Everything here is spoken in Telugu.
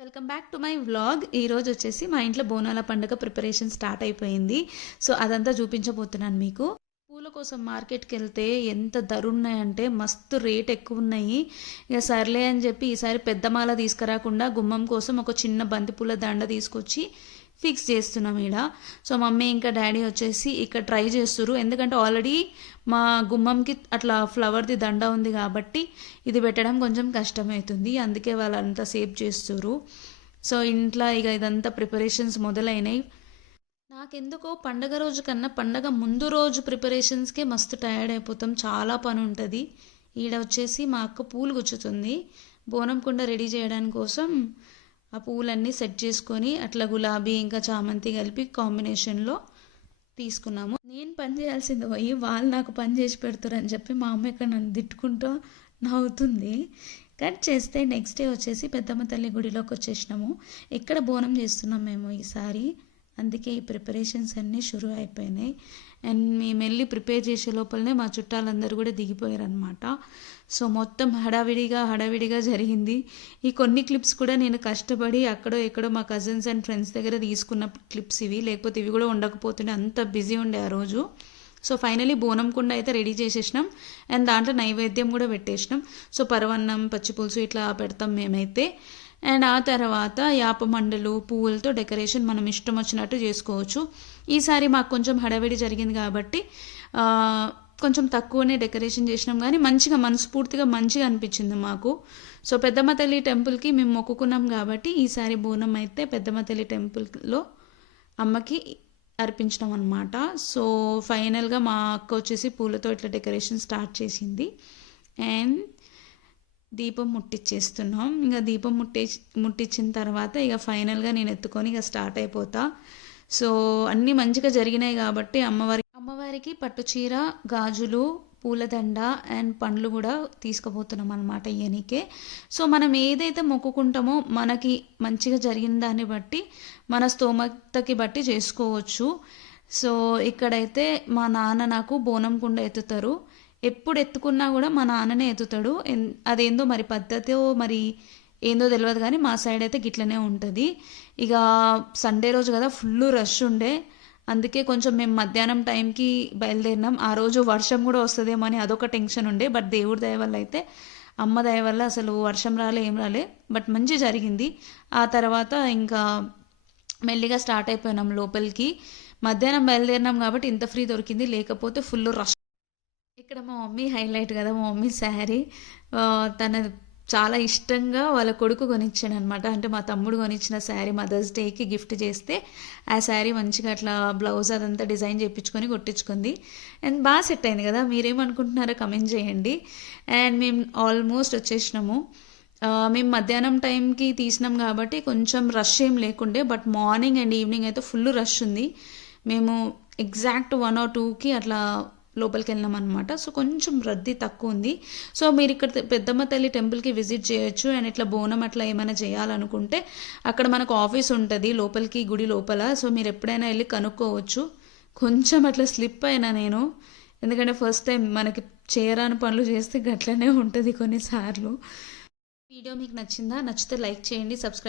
Welcome back to my vlog. ఈరోజు వచ్చేసి మా ఇంట్లో బోనాల పండుగ ప్రిపరేషన్ స్టార్ట్ అయిపోయింది. సో అదంతా చూపించబోతున్నాను మీకు. పూల కోసం మార్కెట్కి వెళ్తే ఎంత ధర ఉన్నాయంటే మస్తు రేట్ ఎక్కువ ఉన్నాయి. ఇక సర్లే అని చెప్పి ఈసారి పెద్ద మాల తీసుకురాకుండా గుమ్మం కోసం ఒక చిన్న బంతిపూల దండ తీసుకొచ్చి ఫిక్స్ చేస్తున్నాం ఈడ. సో మమ్మీ ఇంకా డాడీ వచ్చేసి ఇక్కడ ట్రై చేస్తున్నారు, ఎందుకంటే ఆల్రెడీ మా గుమ్మంకి అట్లా ఫ్లవర్ది దండ ఉంది కాబట్టి ఇది పెట్టడం కొంచెం కష్టమవుతుంది, అందుకే వాళ్ళంతా సేవ్ చేస్తున్నారు. సో ఇంట్లో ఇక ఇదంతా ప్రిపరేషన్స్ మొదలైనవి. నాకెందుకో పండగ రోజు కన్నా పండగ ముందు రోజు ప్రిపరేషన్స్కే మస్తు టైర్డ్ అయిపోతాం, చాలా పని ఉంటుంది. ఈడ వచ్చేసి మా అక్క పూలు గుచ్చుతుంది. బోనం కుండ రెడీ చేయడానికి కోసం ఆ పూలన్నీ సెట్ చేసుకొని అట్లా గులాబీ ఇంకా చామంతి కలిపి కాంబినేషన్లో తీసుకున్నాము. నేను పని చేయాల్సింది పోయి వాళ్ళు నాకు పని చేసి పెడతారని చెప్పి మా అమ్మ ఇక్కడ నన్ను తిట్టుకుంటూ నవ్వుతుంది. కట్ చేస్తే నెక్స్ట్ డే వచ్చేసి పెద్దమ్మ తల్లి గుడిలోకి వచ్చేసినాము. ఎక్కడ బోనం చేస్తున్నాం మేము ఈసారి, అందుకే ఈ ప్రిపరేషన్స్ అన్నీ షురూ అయిపోయినాయి. అండ్ మేము వెళ్ళి ప్రిపేర్ చేసే లోపలనే మా చుట్టాలందరూ కూడా దిగిపోయారు అనమాట. సో మొత్తం హడావిడిగా జరిగింది. ఈ కొన్ని క్లిప్స్ కూడా నేను కష్టపడి అక్కడో ఎక్కడో మా కజిన్స్ అండ్ ఫ్రెండ్స్ దగ్గర తీసుకున్న క్లిప్స్ ఇవి, లేకపోతే ఇవి కూడా ఉండకపోతుండే, అంత బిజీ ఉండే ఆ రోజు. సో ఫైనలీ బోనం కుండ అయితే రెడీ చేసేసినాం అండ్ దాంట్లో నైవేద్యం కూడా పెట్టేసినాం. సో పరవన్నం, పచ్చిపులుసు ఇట్లా పెడతాం మేమైతే. అండ్ ఆ తర్వాత యాప మండలు, పువ్వులతో డెకరేషన్ మనం ఇష్టం వచ్చినట్టు చేసుకోవచ్చు. ఈసారి మాకు కొంచెం హడావిడి జరిగింది కాబట్టి కొంచెం తక్కువనే డెకరేషన్ చేసినాం, కానీ మంచిగా మనస్ఫూర్తిగా మంచిగా అనిపించింది మాకు. సో పెద్దమ్మ తల్లి టెంపుల్కి మేము మొక్కుకున్నాం కాబట్టి ఈసారి బోనం అయితే పెద్దమ్మ తల్లి టెంపుల్లో అమ్మకి అర్పించడం అనమాట. సో ఫైనల్గా మా అక్క వచ్చేసి పూలతో ఇట్లా డెకరేషన్ స్టార్ట్ చేసింది. అండ్ దీపం ముట్టించేస్తున్నాం. ఇంకా దీపం ముట్టించిన తర్వాత ఇక ఫైనల్గా నేను ఎత్తుకొని ఇక స్టార్ట్ అయిపోతా. సో అన్నీ మంచిగా జరిగినాయి కాబట్టి అమ్మవారికి పట్టు చీర, గాజులు, పూలదండ అండ్ పండ్లు కూడా తీసుకుపోతున్నాం అనమాట ఇయనికే. సో మనం ఏదైతే మొక్కుకుంటామో మనకి మంచిగా జరిగిన దాన్ని బట్టి మన స్తోమతకి బట్టి చేసుకోవచ్చు. సో ఇక్కడైతే మా నాన్న నాకు బోనం కుండ ఎత్తుతారు. ఎప్పుడు ఎత్తుకున్నా కూడా మా నాన్ననే ఎత్తుతాడు. అదేందో మరి పద్ధతో మరి ఏందో తెలియదు, కానీ మా సైడ్ అయితే గిట్లనే ఉంటుంది. ఇక సండే రోజు కదా ఫుల్ రష్ ఉండే, అందుకే కొంచెం మేము మధ్యాహ్నం టైంకి బయలుదేరినాం. ఆ రోజు వర్షం కూడా వస్తుందేమో అని అదొక టెన్షన్ ఉండే, బట్ దేవుడి దయ వల్ల అయితే, అమ్మ దయ వల్ల అసలు వర్షం రాలే, ఏం రాలే, బట్ మంచి జరిగింది. ఆ తర్వాత ఇంకా మెల్లిగా స్టార్ట్ అయిపోయినాం లోపలికి. మధ్యాహ్నం బయలుదేరినాం కాబట్టి ఇంత ఫ్రీ దొరికింది, లేకపోతే ఫుల్ రష్. ఇక్కడ మా మమ్మీ హైలైట్ కదా, మా మమ్మీ శారీ తన చాలా ఇష్టంగా వాళ్ళ కొడుకు కొనిచ్చాడు అనమాట. అంటే మా తమ్ముడు కొనిచ్చిన శారీ మదర్స్ డేకి గిఫ్ట్ చేస్తే ఆ శారీ మంచిగా అట్లా బ్లౌజ్ అదంతా డిజైన్ చేయించుకొని కొట్టించుకుంది. అండ్ బాగా సెట్ అయింది కదా, మీరేమనుకుంటున్నారో కమెంట్ చేయండి. అండ్ మేము ఆల్మోస్ట్ వచ్చేసినాము. మేము మధ్యాహ్నం టైంకి తీసినాం కాబట్టి కొంచెం రష్ ఏం లేకుండే, బట్ మార్నింగ్ అండ్ ఈవినింగ్ అయితే ఫుల్ రష్ ఉంది. మేము ఎగ్జాక్ట్ 1 or 2కి అట్లా లోపలికి వెళ్ళినాం అనమాట. సో కొంచెం రద్దీ తక్కువ ఉంది. సో మీరు ఇక్కడ పెద్దమ్మ తల్లి టెంపుల్కి విజిట్ చేయొచ్చు. అండ్ ఇట్లా బోనం అట్లా ఏమైనా చేయాలనుకుంటే అక్కడ మనకు ఆఫీస్ ఉంటుంది లోపలికి, గుడి లోపల. సో మీరు ఎప్పుడైనా వెళ్ళి కనుక్కోవచ్చు. కొంచెం అట్లా స్లిప్ అయినా నేను, ఎందుకంటే ఫస్ట్ టైం మనకి చేయరాని పనులు చేస్తే గట్లనే ఉంటుంది కొన్నిసార్లు. వీడియో మీకు నచ్చిందా? నచ్చితే లైక్ చేయండి, సబ్స్క్రైబ్